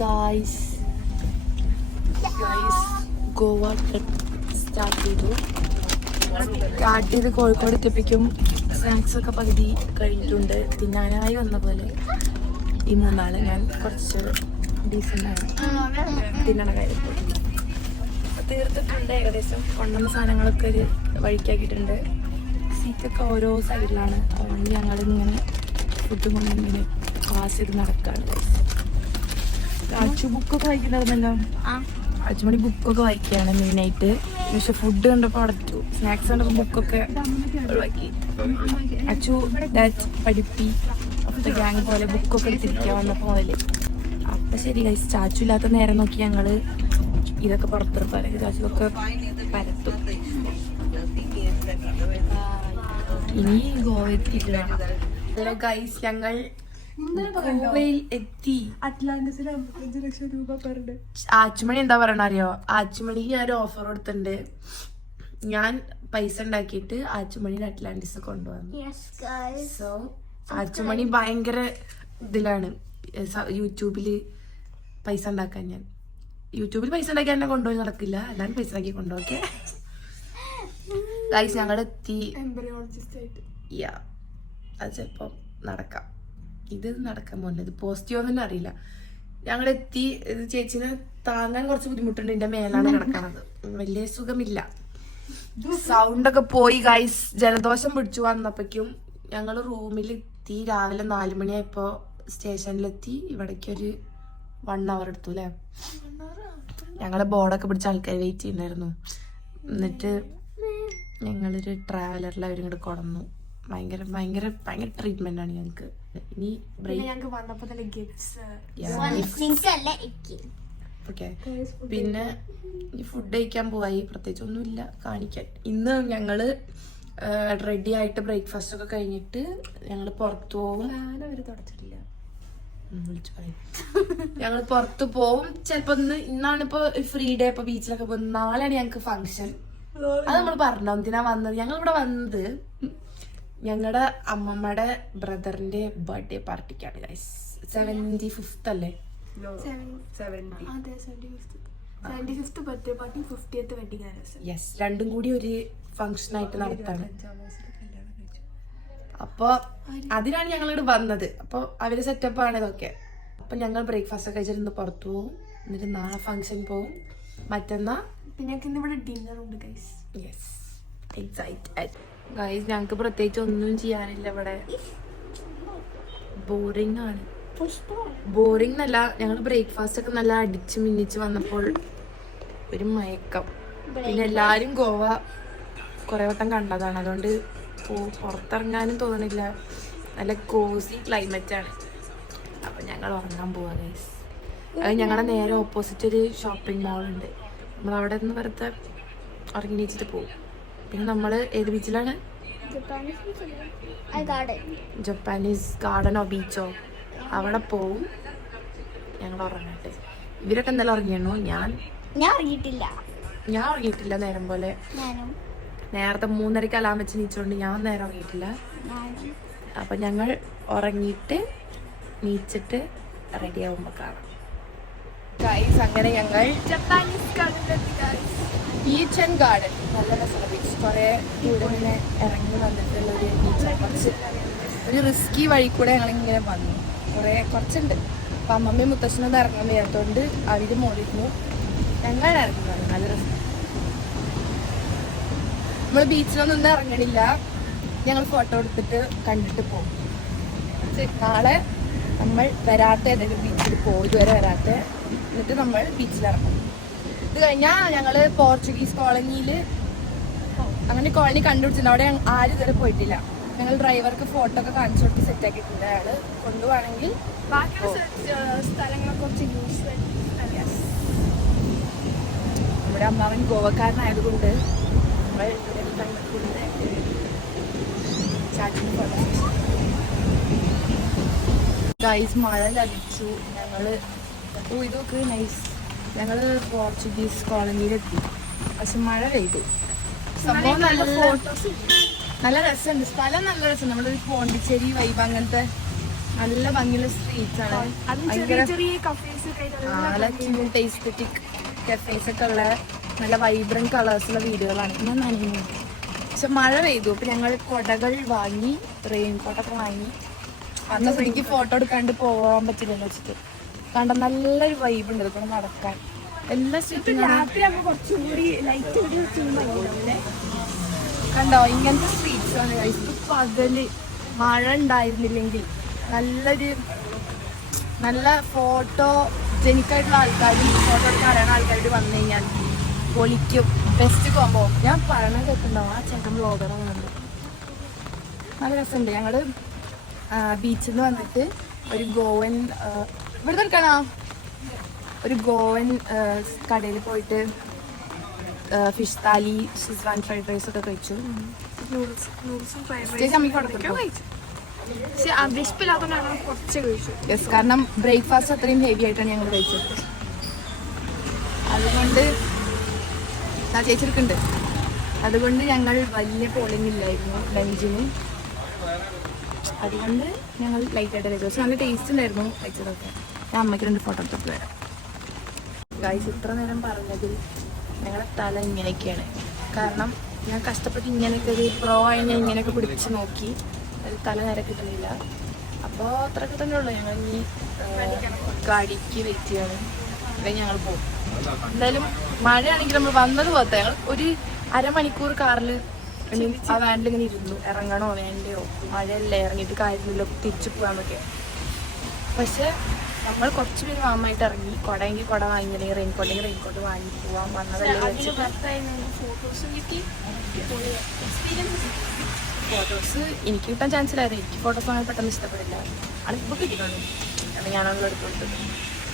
Guys Goa trip start ചെയ്ത് Kozhikode എത്തിപ്പിക്കും. Snacks ഒക്കെ പകുതി കഴിഞ്ഞിട്ടുണ്ട്. തിന്നാനായി വന്ന പോലെ ഈ മൂന്നാള് ഞാൻ കുറച്ച് ഡീസൻ്റാണ് തിന്നണ കാര്യത്തിൽ തീർത്തിട്ടുണ്ട്. ഏകദേശം കൊണ്ടുവന്ന സാധനങ്ങളൊക്കെ ഒരു വഴിക്കാക്കിയിട്ടുണ്ട്. സീറ്റൊക്കെ ഓരോ സൈഡിലാണ്. അതുകൊണ്ട് ഞങ്ങളിങ്ങനെ ഫുഡ് കൊണ്ടിങ്ങനെ പാസ് ചെയ്ത് നടക്കുകയാണ്. അച്ചു ബുക്കൊക്കെ വായിക്കുന്നുണ്ടായിരുന്നല്ലോ. അച്ചുമണി ബുക്കൊക്കെ വായിക്കുകയാണ് മെയിനായിട്ട്. പക്ഷെ ഫുഡ് കണ്ടപ്പോൾ അടച്ചു. സ്നാക്സ് കണ്ടപ്പോൾ ബുക്കൊക്കെ ഒഴിവാക്കി. അച്ചു ദാറ്റ് പഠിപ്പി ഓഫ് ദ ഗ്യാങ് പോലെ ബുക്കൊക്കെ എടുത്തിരിക്കാൻ വന്നപ്പോൾ മുതല്. അപ്പം ശരി ഗൈസ്, ചാച്ചു ഇല്ലാത്ത നേരം നോക്കി ഞങ്ങള് ഇതൊക്കെ പുറത്തെടുപ്പാറ്. ചാച്ചുവൊക്കെ പരത്തും. ഇനി ഗോവ എത്തിയിട്ട് വേണം. ഹലോ ഗൈസ്, ഞങ്ങൾ ഗോവയിൽ എത്തി. അറ്റ്ലാന്റിസിൽ 55 ലക്ഷം രൂപ പെർ ഡേ. ആച്ചുമണി എന്താ പറയണ അറിയോ? ആച്ചുമണിക്ക് ഞാൻ ഒരു ഓഫർ കൊടുത്തിട്ടുണ്ട്. ഞാൻ പൈസ ഉണ്ടാക്കിയിട്ട് ആച്ചുമണിന് അറ്റ്ലാന്റിസ് കൊണ്ടുവന്നു. സോ ആച്ചുമണി ഭയങ്കര ഇതിലാണ് യൂട്യൂബില് പൈസ ഉണ്ടാക്കാൻ. ഞാൻ യൂട്യൂബിൽ പൈസ ഉണ്ടാക്കാൻ എന്നെ കൊണ്ടുപോയി നടക്കില്ല, എല്ലാവരും പൈസ ആക്കി കൊണ്ടുപോക്കെ. ഗൈസ് ഞങ്ങളെത്തി. അത് ചിലപ്പം നടക്കാം. ഇത് നടക്കാൻ പോകുന്നത് ഇത് പോസിറ്റീവ് തന്നെ അറിയില്ല. ഞങ്ങളെത്തി. ഇത് ചേച്ചിന് താങ്ങാൻ കുറച്ച് ബുദ്ധിമുട്ടുണ്ട്. എന്റെ മേലാണ് കിടക്കണത്. വലിയ സുഖമില്ല. സൗണ്ടൊക്കെ പോയി ഗൈസ്. ജലദോഷം പിടിച്ചു. വന്നപ്പോഴേക്കും ഞങ്ങൾ റൂമിലെത്തി. രാവിലെ 4 മണിയായപ്പോ സ്റ്റേഷനിലെത്തി. ഇവിടേക്കൊരു 1 hour എടുത്തു അല്ലേ. ഞങ്ങളെ ബോർഡൊക്കെ പിടിച്ച ആൾക്കാർ വെയിറ്റ് ചെയ്യുന്നുണ്ടായിരുന്നു. എന്നിട്ട് ഞങ്ങളൊരു ട്രാവലറിൽ അവരിങ്ങോട്ട് കൊടന്നു. ഭയങ്കര ഭയങ്കര ഭയങ്കര ട്രീറ്റ്മെന്റ് ആണ് ഞങ്ങൾക്ക്. ഇനി ഓക്കെ, പിന്നെ ഈ ഫുഡ് കഴിക്കാൻ പോയി. പ്രത്യേകിച്ച് ഒന്നുമില്ല കാണിക്കാൻ. ഇന്ന് ഞങ്ങള് റെഡി ആയിട്ട് ബ്രേക്ക്ഫാസ്റ്റ് ഒക്കെ കഴിഞ്ഞിട്ട് ഞങ്ങൾ പുറത്തു പോവും. തുടച്ചിട്ടില്ല, വിളിച്ചു പറയും. ഞങ്ങൾ പുറത്തു പോവും. ചിലപ്പോ ഇന്നാണിപ്പോ ഫ്രീ ഡേ. ഇപ്പൊ ബീച്ചിലൊക്കെ പോകും. നാളെയാണ് ഞങ്ങക്ക് ഫംഗ്ഷൻ. അത് നമ്മൾ പറഞ്ഞോ എന്തിനാ വന്നത്. ഞങ്ങൾ ഇവിടെ വന്നത് ഞങ്ങളുടെ അമ്മമ്മയുടെ ബ്രദറിന്റെ ബർത്ത്ഡേ പാർട്ടിക്കാണ് ഗൈസ്. 75th അല്ലേ? 75th birthday party, 50th wedding anniversary. Yes, രണ്ടും കൂടി ഒരു ഫംഗ്ഷൻ ആയിട്ട് നടത്താണ്. അപ്പൊ അതിനാണ് ഞങ്ങളിവിടെ വന്നത്. അപ്പൊ അവര് സെറ്റപ്പ് ആണ് ഇതൊക്കെ. അപ്പൊ ഞങ്ങൾ ബ്രേക്ക്ഫാസ്റ്റ് ഒക്കെ കഴിച്ചിട്ട് പുറത്തു പോകും. എന്നിട്ട് നാളെ ഫംഗ്ഷൻ പോവും. മറ്റന്നാ പിന്നെ ഇവിടെ ഡിന്നർ ഉണ്ട് ഗൈസ്. Yes, excited guys. ഞങ്ങക്ക് പ്രത്യേകിച്ച് ഒന്നും ചെയ്യാനില്ല ഇവിടെ. ബോറിംഗ് ആണ്. ബോറിംഗ് എന്നല്ല, ഞങ്ങൾ ബ്രേക്ക്ഫാസ്റ്റ് ഒക്കെ നല്ല അടിച്ച് മിന്നിച്ച് വന്നപ്പോൾ ഒരു മയക്കം. പിന്നെ എല്ലാരും ഗോവ കുറെ വട്ടം കണ്ടതാണ്. അതുകൊണ്ട് പുറത്തിറങ്ങാനും തോന്നണില്ല. നല്ല കോസി ക്ലൈമറ്റ് ആണ്. അപ്പൊ ഞങ്ങൾ ഉറങ്ങാൻ പോവാ ഗൈസ്. അത് ഞങ്ങളുടെ നേരെ ഓപ്പോസിറ്റ് ഒരു ഷോപ്പിംഗ് മാൾ ഉണ്ട്. നമ്മൾ അവിടെ നിന്ന് വെറുതെ ഉറങ്ങി നീച്ചിട്ട് പോകും. പിന്നെ നമ്മള് ഏത് ബീച്ചിലാണ്? ജപ്പാനീസ് ഗാർഡനോ ബീച്ചോ അവിടെ പോവും. ഞങ്ങൾ ഉറങ്ങട്ടെ. ഇവരൊക്കെ എന്തായാലും ഉറങ്ങിയാണോ? ഞാൻ ഉറങ്ങിയിട്ടില്ല. നേരം പോലെ നേരത്തെ 3:30 അലാം വെച്ച് നീച്ചോണ്ട് ഞാൻ നേരം ഉറങ്ങിയിട്ടില്ല. അപ്പൊ ഞങ്ങൾ ഉറങ്ങിയിട്ട് നീച്ചിട്ട് റെഡി ആവുമ്പോ കാണാം ഗൈസ്. അങ്ങനെ ഞങ്ങൾ ജപ്പാനീസ് ബീച്ച് ആൻഡ് ഗാർഡൻ. നല്ല രസമുള്ള ബീച്ച്. കുറെ ദൂരം ഇങ്ങനെ ഇറങ്ങി വന്നിട്ടുള്ള ഒരു ബീച്ചാണ്. കുറച്ച് ഒരു റിസ്കി വഴി കൂടെ ഞങ്ങളിങ്ങനെ വന്നു. കുറച്ചുണ്ട്. അപ്പൊ അമ്മമ്മയും മുത്തശ്ശനൊന്നും ഇറങ്ങാൻ വയ്യാത്തതുകൊണ്ട് അവര് മോളിരുന്നു. ഞങ്ങൾ ഇറങ്ങുന്നത് നല്ല രസം. നമ്മൾ ബീച്ചിലൊന്നും ഇറങ്ങണില്ല. ഞങ്ങൾ ഫോട്ടോ എടുത്തിട്ട് കണ്ടിട്ട് പോകും. നാളെ നമ്മൾ വരാത്ത ഏതെങ്കിലും ബീച്ചിൽ പോകും. ഇതുവരെ വരാത്ത. എന്നിട്ട് നമ്മൾ ബീച്ചിലിറങ്ങും. ഇത് കഴിഞ്ഞാൽ ഞങ്ങൾ പോർച്ചുഗീസ് കോളനിയിൽ അങ്ങനെ കോളനി കണ്ടുപിടിച്ചിട്ടുണ്ട്. അവിടെ ആരും ഇതുവരെ പോയിട്ടില്ല. ഞങ്ങൾ ഡ്രൈവർക്ക് ഫോട്ടോ ഒക്കെ കാണിച്ചു കൊടുത്ത് സെറ്റ് ആക്കിയിട്ടുണ്ട്. അയാൾ കൊണ്ടുപോവാണെങ്കിൽ ബാക്കിയുള്ള സ്ഥലങ്ങളൊക്കെ കുറച്ച് യൂസ്ഫുൾ. നമ്മുടെ അമ്മാവൻ ഗോവക്കാരനായതുകൊണ്ട് നമ്മൾ ഗൈസ് മഴ ലഭിച്ചു. ഞങ്ങള് ഇതൊക്കെ നൈസ്. ഞങ്ങള് പോർച്ചുഗീസ് കോളനിയിലെത്തി. പക്ഷെ മഴ പെയ്തു. സംഭവം നല്ല രസമുണ്ട്. സ്ഥലം നല്ല രസം. നമ്മളൊരു പോണ്ടിച്ചേരി വൈബ് അങ്ങനത്തെ നല്ല ഭംഗിയുള്ള സ്ട്രീറ്റ്സ് ആണ്. അതും ചെറിയ ചെറിയ കഫേസ് ഒക്കെ ആയിട്ട് നല്ല ക്യൂട്ട് എസ്തെറ്റിക് കഫേസ് ഒക്കെ ഉള്ള നല്ല വൈബ്രന്റ് കളേഴ്സുള്ള വീടുകളാണ്. ഞാൻ നനഞ്ഞു. പക്ഷെ മഴ പെയ്തു. അപ്പൊ ഞങ്ങൾ കൊടകൾ വാങ്ങി, റെയിൻ കോട്ടൊക്കെ വാങ്ങി. അന്ന് എനിക്ക് ഫോട്ടോ എടുക്കാണ്ട് പോകാൻ പറ്റില്ലെന്ന് വെച്ചിട്ട്. കണ്ട നല്ലൊരു വൈബ് ഉണ്ട് ഇതൊക്കെ നടക്കാൻ. എല്ലാ സ്ട്രീറ്റും രാത്രി ആകുമ്പോൾ കുറച്ചും കൂടി ലൈറ്റ് കണ്ടോ ഇങ്ങനത്തെ സ്ട്രീറ്റ്സ് ആണ്. ഇപ്പൊ പകല് മഴ ഉണ്ടായിരുന്നില്ലെങ്കിൽ നല്ല ഫോട്ടോ ജനിക്കായിട്ടുള്ള ആൾക്കാരും ഫോട്ടോ എടുക്കാൻ അറിയുന്ന ആൾക്കാരോട് വന്നു കഴിഞ്ഞാൽ പൊളിക്കും. Best combo. ഞാൻ പറയണത് കേൾക്കുന്നുണ്ടാവും. ആ ചേട്ടൻ ബ്ലോഗറാണ്. നല്ല രസമുണ്ട്. ഞങ്ങള് ബീച്ചിൽ നിന്ന് വന്നിട്ട് ഒരു ഗോവൻ ഇവിടെ നിൽക്കണോ ഒരു ഗോവൻ കടയിൽ പോയിട്ട് ഫിഷ് താലി, ഷിസ്വാൻ ഫ്രൈഡ് റൈസ് ഒക്കെ കഴിച്ചു. നൂഡിൽസും ഫ്രൈഡ് പക്ഷെ വിശപ്പില്ലാത്തതുകൊണ്ടാണ് കുറച്ച് കഴിച്ചു. യെസ്, കാരണം ബ്രേക്ക്ഫാസ്റ്റ് അത്രയും ഹെവി ആയിട്ടാണ് ഞങ്ങൾ കഴിച്ചത്. അതുകൊണ്ട് ചേച്ചിരിക്കുന്നുണ്ട്. അതുകൊണ്ട് ഞങ്ങൾ വലിയ പോളിംഗ് ഇല്ലായിരുന്നു ലഞ്ചിന്. അതുകൊണ്ട് ഞങ്ങൾ ലൈറ്റായിട്ട് കഴിച്ചു. പക്ഷെ നല്ല ടേസ്റ്റ് ഉണ്ടായിരുന്നു കഴിച്ചതൊക്കെ. ഞാൻ അമ്മയ്ക്ക് 2 ഫോട്ടോ എടുത്തിട്ട് വരാം. ഗൈസ്, ഇത്ര നേരം പറഞ്ഞതിൽ ഞങ്ങളുടെ തല ഇങ്ങനെയൊക്കെയാണ്. കാരണം ഞാൻ കഷ്ടപ്പെട്ട് ഇങ്ങനെയൊക്കെ ഒരു പ്രോ ആയി ഞാൻ ഇങ്ങനെയൊക്കെ പിടിച്ച് നോക്കി. ഒരു തല നേരെ കിട്ടുന്നില്ല. അപ്പോൾ അത്രയൊക്കെ തന്നെ ഉള്ളൂ. ഞങ്ങൾ ഈ ഗാഡിക്ക് വെയിറ്റ് ചെയ്യാണ്. അല്ലെങ്കിൽ ഞങ്ങൾ പോകും. എന്തായാലും മഴയാണെങ്കിൽ നമ്മൾ വന്നത് പോകത്തെ. ഞങ്ങൾ ഒരു അരമണിക്കൂർ കാറിൽ ആ വാനിൽ ഇങ്ങനെ ഇരുന്നു. ഇറങ്ങണോ വേണ്ടയോ, മഴയല്ലേ, ഇറങ്ങിയിട്ട് കാര്യമില്ലോ, തിരിച്ചു പോകാമെന്നൊക്കെ. പക്ഷെ നമ്മൾ കുറച്ച് പേര് വാമായിട്ട് ഇറങ്ങി. കുടയെങ്കിൽ കുട വാങ്ങിയില്ലെങ്കിൽ റെയിൻകോട്ടെങ്കിൽ റെയിൻകോട്ട് വാങ്ങി പോവാൻ വന്നതല്ലേ വെച്ചിട്ട് ഫോട്ടോസ് എനിക്ക് കിട്ടാൻ ചാൻസ് ഇല്ലായിരുന്നു. എനിക്ക് ഫോട്ടോസ് വാങ്ങാൻ പെട്ടെന്ന് ഇഷ്ടപ്പെടില്ല. അതിപ്പോൾ കിട്ടിയിട്ടുള്ളൂ. കാരണം ഞാനവളെ എടുത്തോട്ടത്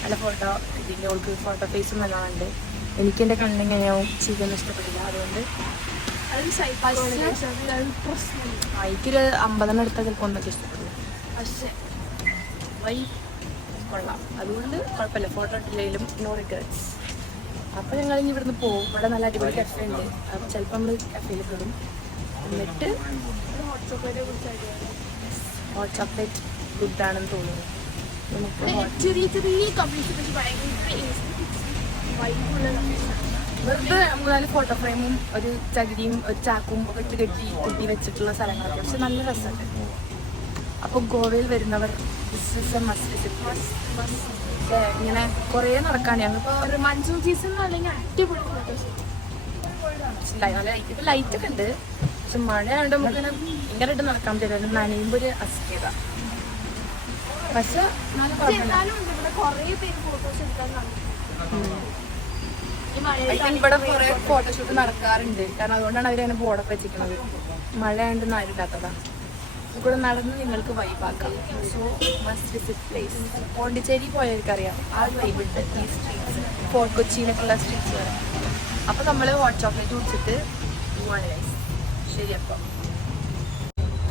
നല്ല ഫോട്ടോ ഇതിൻ്റെ അവൾക്ക് ഫോട്ടോ ഫേസും നല്ലതാണ്ട്. എനിക്ക് എൻ്റെ കണ്ണിങ്ങനെയാവും ചെയ്യുമെന്ന് ഇഷ്ടപ്പെടില്ല. അതുകൊണ്ട് എനിക്കൊരു 50 എടുത്താൽ ചിലപ്പോൾ ഒന്നൊക്കെ ഇഷ്ടപ്പെടുന്നു. പക്ഷെ കൊള്ളാം. അതുകൊണ്ട് കുഴപ്പമില്ല. ഫോട്ടോ ഇട്ടില്ലെങ്കിലും നോ റിഗ്രറ്റ്സ്. അപ്പോൾ ഞങ്ങൾ ഇനി ഇവിടുന്ന് പോകും. ഇവിടെ നല്ല അടിപൊളി കഫേ ഉണ്ട്. അപ്പോൾ ചിലപ്പോൾ നമ്മൾ കഫേയിൽ പോകും. എന്നിട്ട് ഹോട്ട് ചോക്ലേറ്റ് ഗുഡാണെന്ന് തോന്നുന്നു. ചെറിയ ചെറിയ വെറുതെ 3-4 ഫോട്ടോ ഫ്രെയിമും ഒരു ചകിരിയും ഒരു ചാക്കും ഒക്കെ ഇട്ട് കെട്ടി കുട്ടി വെച്ചിട്ടുള്ള സ്ഥലങ്ങളൊക്കെ. പക്ഷെ നല്ല രസമുണ്ട്. അപ്പോൾ ഗോവയിൽ വരുന്നവർ ഇങ്ങനെ കുറേ നടക്കാണ്. ഞങ്ങളിപ്പോൾ ഒരു മൺസൂൺ സീസൺ അല്ലെങ്കിൽ അടിപൊളി ഫോട്ടോസ്. ഇപ്പം ലൈറ്റൊക്കെ ഉണ്ട്. പക്ഷെ മഴയായതുകൊണ്ട് നമുക്കിങ്ങനെ ഭയങ്കരമായിട്ട് നടക്കാൻ പറ്റില്ല. നനയുമ്പോൾ ഒരു അസ്ഥിത. പക്ഷെ ഇവിടെ കുറെ ഫോട്ടോഷൂട്ട് നടക്കാറുണ്ട്. കാരണം അതുകൊണ്ടാണ് അവരങ്ങനെ ബോർഡൊക്കെ വെച്ചിരിക്കുന്നത്. മഴയായതുകൊണ്ട് ആരും ഇല്ലാത്തതാണ്. ഇവിടെ നടന്ന് നിങ്ങൾക്ക് വൈബാക്കാം. So must visit place. Pondicherry പോയവർക്കറിയാം ആ വൈബ് ഉണ്ട്. ഈ സ്ട്രീറ്റ്സ് ഫോർട്ട് കൊച്ചിയിലൊക്കെയുള്ള സ്ട്രീറ്റ്സ് വരെ. അപ്പോൾ നമ്മൾ ഹോട്ട് ചോക്ലേറ്റ് കുടിച്ചിട്ട് പോവാണ്. ശരി, അപ്പം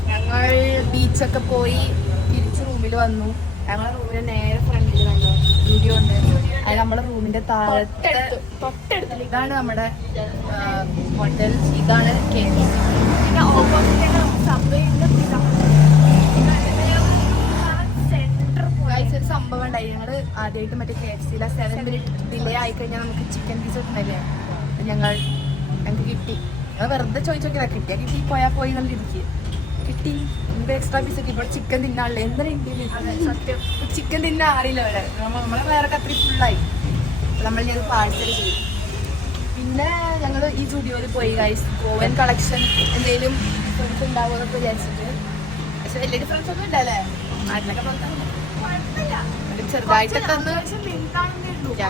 ഞങ്ങൾ ബീച്ചൊക്കെ പോയി തിരിച്ച് റൂമിൽ വന്നു. ഞങ്ങളെ റൂമിന്റെ നേരെ ഫ്രണ്ടിൽ കണ്ടോ സ്റ്റുഡിയോ ഉണ്ട്. അത് നമ്മുടെ റൂമിന്റെ താഴത്തെ ഇതാണ് നമ്മുടെ ഹോട്ടൽ. ഇതാണ് ഒരു സംഭവം ഉണ്ടായി. ഞങ്ങൾ ആദ്യമായിട്ട് മറ്റേ KFC 7 മിനിറ്റ് ഡിലേ ആയിക്കഴിഞ്ഞാൽ നമുക്ക് ചിക്കൻ പീസ് കിട്ടുന്നില്ലേ. ഞങ്ങൾക്ക് കിട്ടി. ഞങ്ങൾ വെറുതെ ചോദിച്ചോക്കിയതാ. കിട്ടി പോയാൽ പോയി നല്ല രീതിക്ക് കിട്ടി. ഇപ്പൊ എക്സ്ട്രാ പീസ് കിട്ടി. ഇപ്പോൾ ചിക്കൻ തിന്നാറില്ല. എന്തായാലും സത്യം ചിക്കൻ തിന്നാൻ അറിയില്ല. ഇവിടെ നമ്മളെ വേറെ അത്രയും ഫുള്ളായി. നമ്മൾ ഞാൻ പാഴ്സൽ ചെയ്യും. പിന്നെ ഞങ്ങൾ ഈ സ്റ്റുഡിയോയിൽ പോയി ഗൈസ്. ഗോവൻ കളക്ഷൻ എന്തെങ്കിലും ഡിഫറൻസ് ഉണ്ടാവുമെന്നൊക്കെ വിചാരിച്ചിട്ട്. പക്ഷെ വലിയ ഡിഫറൻസ് ഒന്നും ഇല്ലല്ലേ. നാട്ടിലൊക്കെ ചെറുതായിട്ടൊക്കെ ഒന്ന്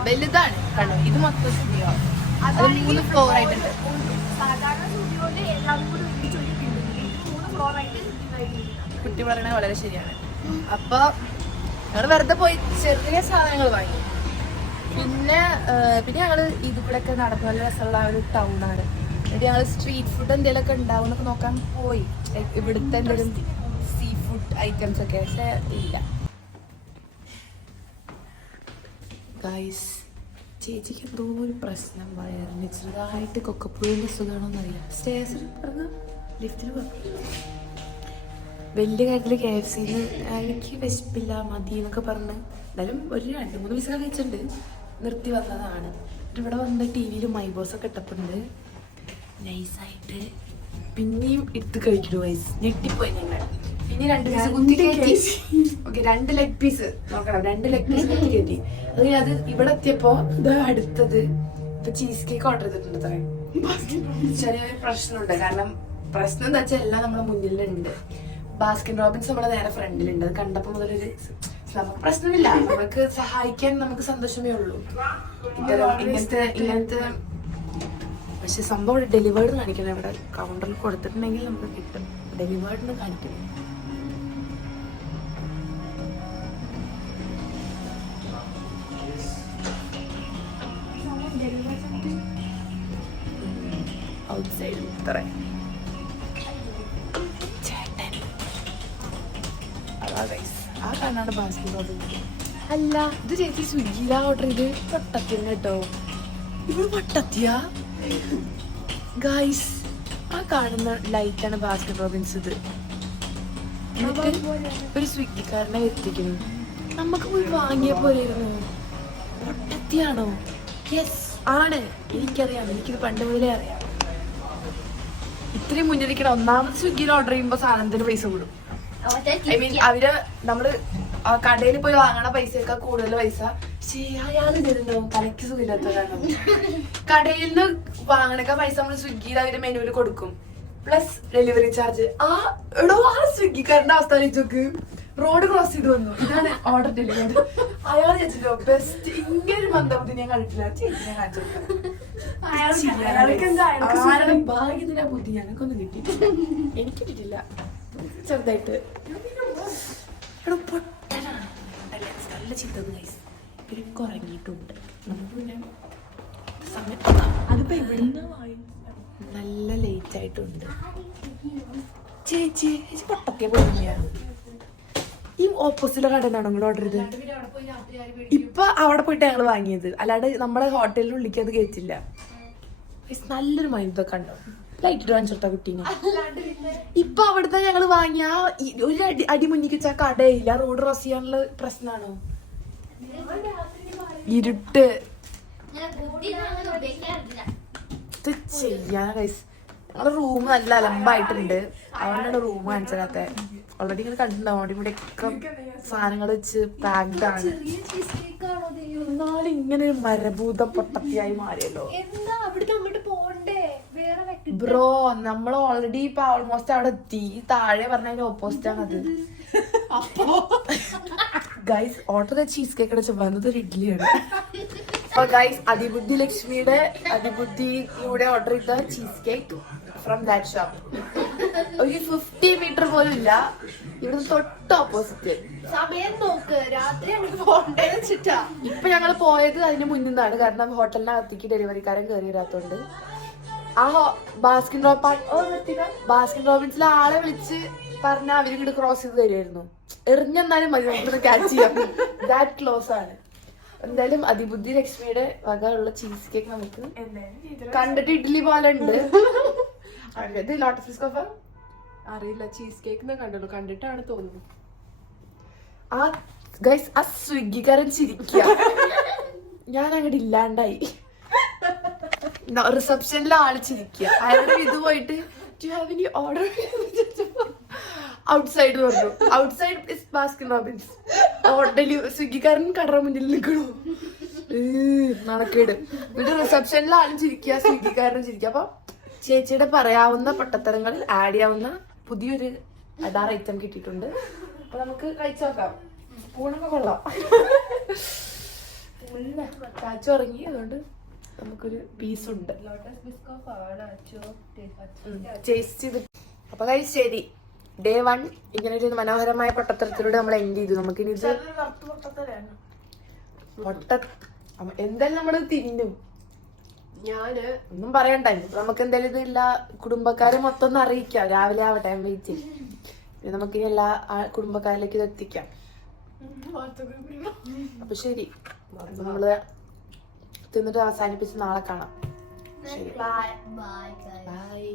വലുതാണ്. കണ്ടോ ഇത് മൊത്തം സ്റ്റുഡിയോ. അത് 3 ഫ്ലോർ ആയിട്ടുണ്ട്. കുട്ടി പറയണത് വളരെ ശരിയാണ്. അപ്പോൾ ഞങ്ങൾ വെറുതെ പോയി ചെറിയ സാധനങ്ങൾ വാങ്ങി. പിന്നെ ഞങ്ങൾ ഇതിലൂടെയൊക്കെ നടന്നു. നല്ല രസമുള്ള ഒരു ടൗണാണ്. എന്നിട്ട് ഞങ്ങൾ സ്ട്രീറ്റ് ഫുഡ് എന്തെങ്കിലുമൊക്കെ ഉണ്ടാവും എന്നൊക്കെ നോക്കാൻ പോയി. ഇവിടുത്തെ എന്തെങ്കിലും സീ ഫുഡ് ഐറ്റംസ് ഒക്കെ. പക്ഷെ ഇല്ല ഗൈസ്. ചേച്ചിക്ക് എന്തോ ഒരു പ്രശ്നം വയറിന് ചെറുതായിട്ട് കൊക്കപ്പുഴുവിൻ്റെ സുഖമാണോന്നറിയാം. സ്റ്റേഴ്സിൽ പറഞ്ഞ ലിഫ്റ്റിൽ പറഞ്ഞു. വലിയ കാര്യത്തിൽ KFC എനിക്ക് വിശപ്പില്ല മതി എന്നൊക്കെ പറഞ്ഞ് എന്തായാലും ഒരു 2-3 പീസൊക്കെ വെച്ചിട്ടുണ്ട്. നിർത്തി വന്നതാണ്. എന്നിട്ട് ഇവിടെ വന്ന് TV-യിൽ മൈബോസൊക്കെ ഇട്ടപ്പുണ്ട്. നൈസായിട്ട് പിന്നെയും ഇട്ട് കഴിക്കുന്നു വയസ്സ് ഞെട്ടിപ്പോയി ഞങ്ങൾ. ഇനി 2 പീസ് കുത്തി കയറ്റി. ഓക്കെ 2 ലെഗ് പീസ് നോക്കണം. 2 ലെഗ് പീസ് കുത്തി കയറ്റി. അത് ഇവിടെ എത്തിയപ്പോ ഇത് അടുത്തത് ഇപ്പൊ ചീസ് കേക്ക് ഓർഡർ ചെയ്തിട്ടുണ്ട്. ചെറിയൊരു പ്രശ്നമുണ്ട്. കാരണം പ്രശ്നം എന്താ വെച്ചാൽ എല്ലാം നമ്മുടെ മുന്നിലുണ്ട്. ബാസ്കിൻ റോബിൻസ് നമ്മുടെ നേരെ ഫ്രണ്ടിലുണ്ട്. അത് കണ്ടപ്പോ മുതലൊരു നമുക്ക് പ്രശ്നമില്ല. നമുക്ക് സഹായിക്കാൻ നമുക്ക് സന്തോഷമേ ഉള്ളൂ. ഇങ്ങനത്തെ പക്ഷെ സംഭവം ഡെലിവേർഡ് കാണിക്കണം. ഇവിടെ കൗണ്ടറിൽ കൊടുത്തിട്ടുണ്ടെങ്കിൽ നമുക്ക് കിട്ടും. ഡെലിവേർഡിന് കാണിക്കണം. ഔട്ട്സൈഡ് ഇത്ര ചേട്ടൻ ആ കാണാണ് ബാസ്കിൻ റോബിൻസ്. അല്ല ഇത് ചേച്ചി സ്വിഗ്ഗിയിലാ ഓർഡർ ചെയ്ത് പൊട്ടത്തിന് കേട്ടോ. ഇവിടെ പൊട്ടത്തിയാ ഗൈസ്. ആ കാണുന്ന ലൈറ്റാണ് ബാസ്കിൻ റോബിൻസ്. ഇത് എന്നിട്ട് ഒരു സ്വിഗ്ഗിക്കാരനെ എത്തിക്കുന്നു. നമുക്ക് പോയി വാങ്ങിയ പോലെയായിരുന്നു. പൊട്ടത്തിയാണോ? യെസ് ആണ്. എനിക്കറിയാം. എനിക്കിത് പണ്ട് മുതലേ അറിയാം. ഇത്രയും മുന്നിരിക്കണം. ഒന്നാമത് സ്വിഗ്ഗിയിൽ ഓർഡർ ചെയ്യുമ്പോൾ സാധനത്തിന് പൈസ കൂടും. ഐ മീൻ അവര് നമ്മള് കടയിൽ പോയി വാങ്ങണ പൈസയൊക്കെ കൂടുതൽ പൈസ. അയാൾ ഇതിലുണ്ടാവും തലയ്ക്ക് സുഖമില്ലാത്തവരാണ്. കടയിൽ നിന്ന് വാങ്ങണൊക്കെ പൈസ നമ്മൾ സ്വിഗ്ഗിയിൽ അവര് മെനുവിൽ കൊടുക്കും. Plus delivery charge. എടോ ആ സ്വിഗ്ഗിക്കാരന്റെ അവസ്ഥ ചോക്ക്. റോഡ് ക്രോസ് ചെയ്ത് വന്നു. ഇതാണ് ഓർഡർ ഡെലിവറി. അയാൾ ചേച്ചിട്ടോ ബെസ്റ്റ്. ഇങ്ങനെ മന്ദബുദ്ധി ഞാൻ കണ്ടിട്ടില്ല. ചേച്ചി ഞാൻ കാണിച്ചു ഭാഗ്യത്തിനാ ബുദ്ധി ഞങ്ങൾക്കൊന്നും കിട്ടിയിട്ടില്ല. എനിക്ക് കിട്ടിയിട്ടില്ല. ചെറുതായിട്ട് പൊട്ടനാണ്. നല്ല ചിന്തത് ഗൈസ്. ഇവരൊക്കെ ഉറങ്ങിയിട്ടുണ്ട്. നമുക്ക് പിന്നെ അതിപ്പോ ഇവിടുന്ന് നല്ല ലേറ്റ് ആയിട്ടുണ്ട്. ചേച്ചി ചേച്ചി പൊട്ടത്തിയ പോയ ഈ ഓപ്പോസിറ്റിലെ കടന്നാണോ നിങ്ങൾ ഓർഡർ ചെയ്തത്? ഇപ്പൊ അവിടെ പോയിട്ട് ഞങ്ങൾ വാങ്ങിയത്. അല്ലാണ്ട് നമ്മുടെ ഹോട്ടലിന്റെ ഉള്ളിലേക്ക് അത് കയറ്റില്ല. നല്ലൊരു മൈൻഡൊക്കെ ഉണ്ടോ? ലൈറ്റ് കാണിച്ചോട്ടാ കുട്ടീനെ. ഇപ്പൊ അവിടുത്തെ ഞങ്ങള് വാങ്ങിയ ഒരു അടി മുന്നിക്ക് വെച്ചാൽ കടയില്ല. റോഡ് ക്രോസ് ചെയ്യാനുള്ള പ്രശ്നമാണോ? ഇരുട്ട് ഇത് ചെയ്യാൻ ഗൈസ്. ഞങ്ങളുടെ റൂം നല്ല അലമ്പായിട്ടുണ്ട്. അതുകൊണ്ടാണ് റൂം കാണിച്ചതാത്ത. ഓൾറെഡി ഇങ്ങനെ കണ്ടിട്ടുണ്ടാവും. അവിടെ ഇവിടെ ഒക്കെ സാധനങ്ങൾ വെച്ച് പാക്ഡ് ആണ്. എന്നാലും ഇങ്ങനെ ഒരു മരഭൂത പൊട്ടത്തിയായി മാറിയല്ലോ ബ്രോ. നമ്മൾ ഓൾറെഡി ഇപ്പൊ ഓൾമോസ്റ്റ് അവിടെ എത്തി. താഴെ പറഞ്ഞതിന്റെ ഓപ്പോസിറ്റ് ആണ് അത്. ഗൈസ് ഓർഡർ ചെയ്ത ചീസ് കേക്ക് വന്നത് ഒരു ഇഡ്ഡലിയാണ്. അപ്പൊ ഗൈസ് അതിബുദ്ധി ലക്ഷ്മിയുടെ അതിബുദ്ധിയുടെ ഓർഡർ ചെയ്ത cheese cake from that shop. ഒരു 50 മീറ്റർ പോലും ഇല്ല. ഇവിടുന്ന് തൊട്ട് ഓപ്പോസിറ്റ്. സമയം നോക്ക്. രാത്രി പോണ്ടേ വെച്ചിട്ടാ. ഇപ്പൊ ഞങ്ങൾ പോയത് അതിന് മുന്നിന്നാണ്. കാരണം ഹോട്ടലിനകത്തേക്ക് ഡെലിവറിക്കാരൻ കയറി വരാത്തോണ്ട്. ആ ബാസ്കിൻ റോബിൻസിലെ ആളെ വിളിച്ച് പറഞ്ഞ അവരും കൂടെ ക്രോസ് ചെയ്ത് തരുമായിരുന്നു. എറിഞ്ഞെന്നാലും മതി നമുക്ക് ക്യാച്ച് ചെയ്യാം. ദാറ്റ് ക്ലോസ് ആണ്. എന്തായാലും അതിബുദ്ധി ലക്ഷ്മിയുടെ വക ഉള്ള ചീസ് കേക്ക് നമുക്ക് കണ്ടിട്ട് ഇഡ്ഡലി പോലെ ഉണ്ട്. ഇത് ലോട്ടസ് ബിസ്കോഫ് അറിയില്ല. ചീസ് കേക്ക് കണ്ടുള്ളൂ. കണ്ടിട്ടാണ് തോന്നുന്നു. ആ ഗൈസ് ആ സ്വിഗ്ഗിക്കാരൻ ചിരിക്കുക. ഞാൻ അങ്ങോട്ട് ഇല്ലാണ്ടായി. റിസപ്ഷനിലെ ആള് ചിരിക്കുക. അയാളുടെ ഇത് പോയിട്ട് ഓർഡർ ഔട്ട്സൈഡ് പറഞ്ഞു. Outside is Baskin Robbins. സ്വിഗ്ഗിക്കാരൻ കടറ മുന്നിൽ നിൽക്കണു. നടക്കേട്. എന്നിട്ട് റിസപ്ഷനിലെ ആളും ചിരിക്കുക, സ്വിഗ്ഗിക്കാരനും ചിരിക്കുക. അപ്പൊ ചേച്ചിയുടെ പറയാവുന്ന പൊട്ടത്തരങ്ങളിൽ ആഡ് ചെയ്യാവുന്ന പുതിയൊരു അഡാർ ഐറ്റം കിട്ടിയിട്ടുണ്ട്. അപ്പൊ നമുക്ക് കഴിച്ചു നോക്കാം. സ്പൂണൊക്കെ കൊള്ളാം. കാച്ചു ഇറങ്ങി. അതുകൊണ്ട് നമുക്കൊരു പീസുണ്ട് ടേസ്റ്റ് ചെയ്ത്. അപ്പൊ കഴിച്ച് ശരി. ഡേ 1 ഇങ്ങനെ ഒരു മനോഹരമായ പൊട്ടത്തരത്തിലൂടെ നമ്മൾ എൻഡ് ചെയ്തു. നമുക്കിനി ഇത് എന്തായാലും നമ്മള് തിന്നും. ഞാന് ഒന്നും പറയണ്ട. നമുക്ക് എന്തായാലും ഇത് എല്ലാ കുടുംബക്കാരെ മൊത്തം ഒന്ന് അറിയിക്കാം. രാവിലെ ആവട്ടെ വെയിറ്റ്. നമുക്കിനി എല്ലാ കുടുംബക്കാരിലേക്ക് ഇത് എത്തിക്കാം. അപ്പൊ ശരി, നമ്മള് തിന്നിട്ട് അവസാനിപ്പിച്ച് നാളെ കാണാം. ശരി, ബൈ.